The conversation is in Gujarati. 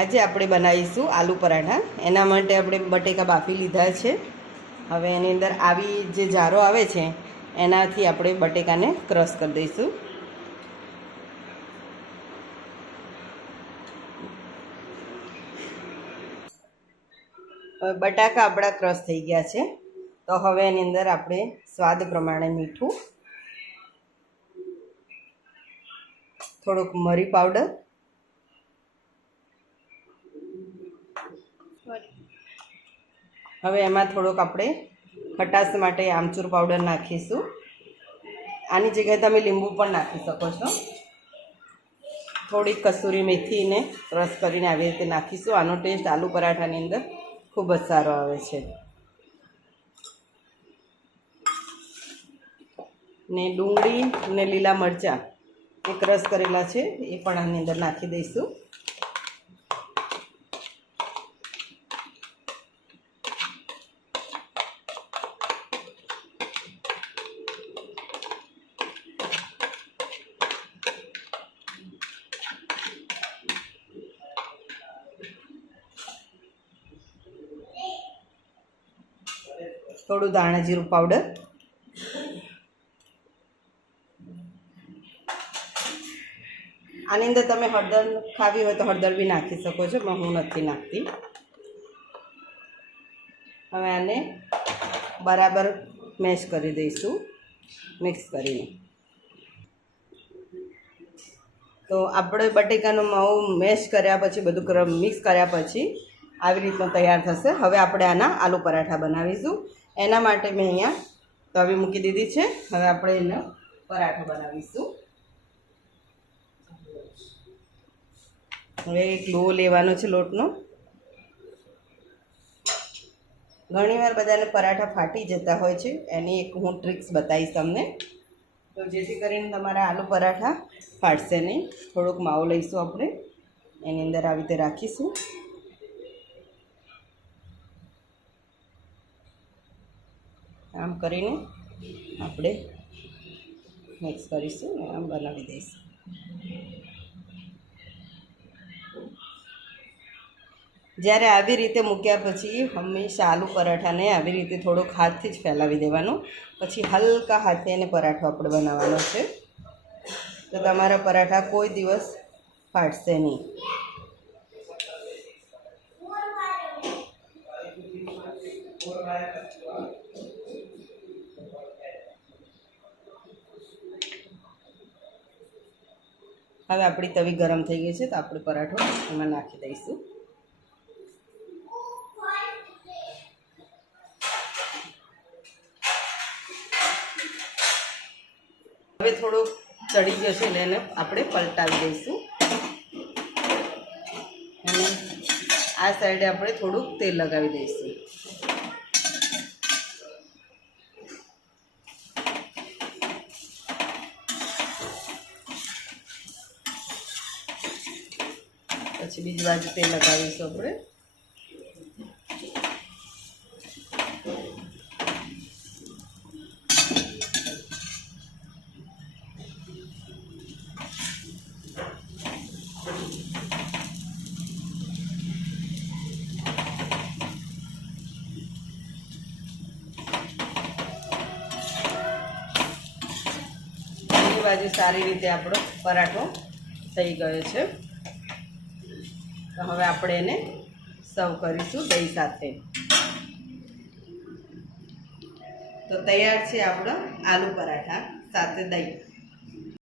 આજે આપણે બનાવીશું આલુ પરાઠા। એના માટે આપણે બટેકા બાફી લીધા છે। હવે એની અંદર આવી જે જારો આવે છે એનાથી આપણે બટેકાને ક્રશ કરી દઈશું। હવે બટાકા આપણા ક્રશ થઈ ગયા છે, તો હવે એની અંદર આપણે સ્વાદ પ્રમાણે મીઠું, થોડુંક મરી પાવડર, હવે એમાં થોડોક આપણે ખટાશ માટે આમચૂર પાવડર નાખીશું। આની જગ્યાએ તમે લીંબુ પણ નાખી શકો છો। થોડીક કસૂરી મેથીને ક્રશ કરીને આવી રીતે નાખીશું। આનો ટેસ્ટ આલુ પરાઠાની અંદર ખૂબ જ સારો આવે છે। ને ડુંગળી ને લીલા મરચાં એ ક્રશ કરેલા છે એ પણ આની અંદર નાખી દઈશું। થોડું ધાણા જીરું પાવડર, આની અંદર તમે હળદર ખાવી હોય તો હળદર બી નાખી શકો છો, પણ હું નથી નાખતી। હવે આને બરાબર મેશ કરી દઈશું, મિક્સ કરીને। તો આપણે બટેકાનો માવો મેશ કર્યા પછી બધું મિક્સ કર્યા પછી આવી રીતનું તૈયાર થશે। હવે આપણે આના આલુ પરાઠા બનાવીશું। એના માટે મેં અહીંયા તવી મૂકી દીધી છે। હવે આપણે એનો પરાઠો બનાવીશું। હવે એક લોહો લેવાનો છે લોટનો। ઘણીવાર બધાને પરાઠા ફાટી જતા હોય છે, એની એક હું ટ્રિક્સ બતાવીશ તમને, તો જેથી કરીને તમારા આલુ પરાઠા ફાટશે નહીં। થોડોક માવો લઈશું આપણે, એની અંદર આવી રીતે રાખીશું। આમ કરીને આપણે મિક્સ કરીશું ને આમ બનાવી દઈશું। જ્યારે આવી રીતે મૂક્યા પછી હંમેશા આલુ પરાઠાને આવી રીતે થોડોક હાથથી જ ફેલાવી દેવાનું, પછી હલકા હાથે એને પરાઠો આપણે બનાવવાનો છે, તો તમારા પરાઠા કોઈ દિવસ ફાટશે નહીં। હવે આપણી તવી ગરમ થઈ ગઈ છે, તો આપણે પરાઠો એમાં નાખી દઈશું। હવે થોડુંક ચડી ગયો છે એટલે એને આપણે પલટાવી દઈશું, અને આ સાઈડે આપણે થોડુંક તેલ લગાવી દઈશું। પછી બીજી બાજુ તેલ લગાવીશું આપણે। બીજી બાજુ સારી રીતે આપણો પરાઠો થઈ ગયો છે, તો હવે આપણે એને સર્વ કરીશું દહીં સાથે। તો તૈયાર છે આપણો આલુ પરાઠા સાથે દહીં।